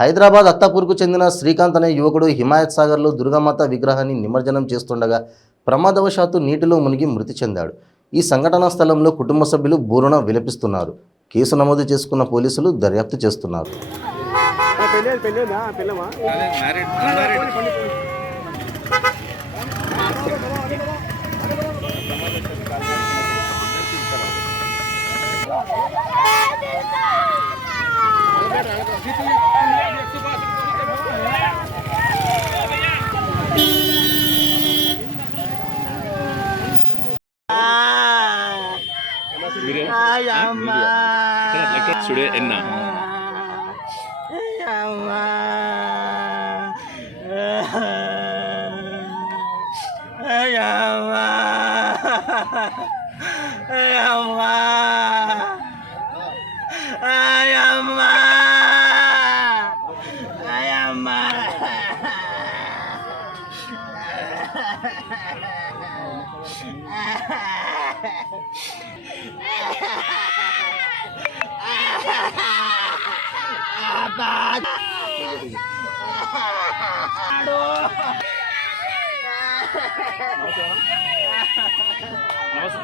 హైదరాబాద్ అత్తాపూర్కు చెందిన శ్రీకాంత్ అనే యువకుడు హిమాయత్ సాగర్లో దుర్గామాత విగ్రహాన్ని నిమజ్జనం చేస్తుండగా ప్రమాదవశాత్తు నీటిలో మునిగి మృతి చెందాడు. ఈ సంఘటనా స్థలంలో కుటుంబ సభ్యులు బోరున విలపిస్తున్నారు. కేసు నమోదు చేసుకున్న పోలీసులు దర్యాప్తు చేస్తున్నారు. Sudah enak.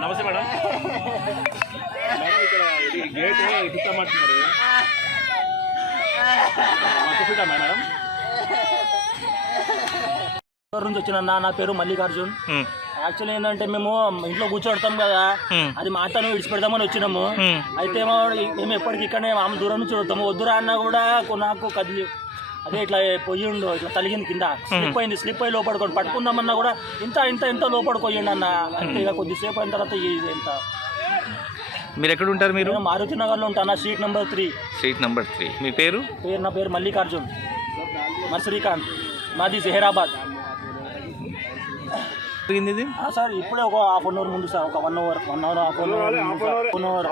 నమస్తే మేడం. ఇక్కడ గేట్ ఇస్తామంటున్నారు. మేడం నుంచి వచ్చిన నా పేరు మల్లికార్జున్. యాక్చువల్లీ ఏంటంటే మేము ఇంట్లో కూర్చోడతాం కదా, అది మాటను విడిచిపెడతామని వచ్చినాము. అయితే మేము ఎప్పటికి ఇక్కడనే ఆమె దూరం నుంచి చూడతాము. వద్దురా అన్నా కూడా నాకు కదిలి అదే ఇట్లా పోయిండు, ఇట్లా తలిగింది కింద, స్లిప్ అయ్యి లోపడుకోండి పట్టుకుందామన్నా కూడా ఇంత లోపడుకోయండి అన్న. అంటే ఇక కొద్దిసేపు అయిన తర్వాత ఇది ఎంత. మీరు ఎక్కడ ఉంటారు? మీరు మారుతి నగర్లో ఉంటాను, స్ట్రీట్ నెంబర్ 3. Street number 3. మీ పేరు? నా పేరు మల్లికార్జున్. మరి శ్రీకాంత్, మాది జహీరాబాద్. సార్ ఇప్పుడే ఒక హాఫ్ అన్ అవర్ ముందు సార్, ఒక 1 అవర్ హాఫ్ అన్ అవర్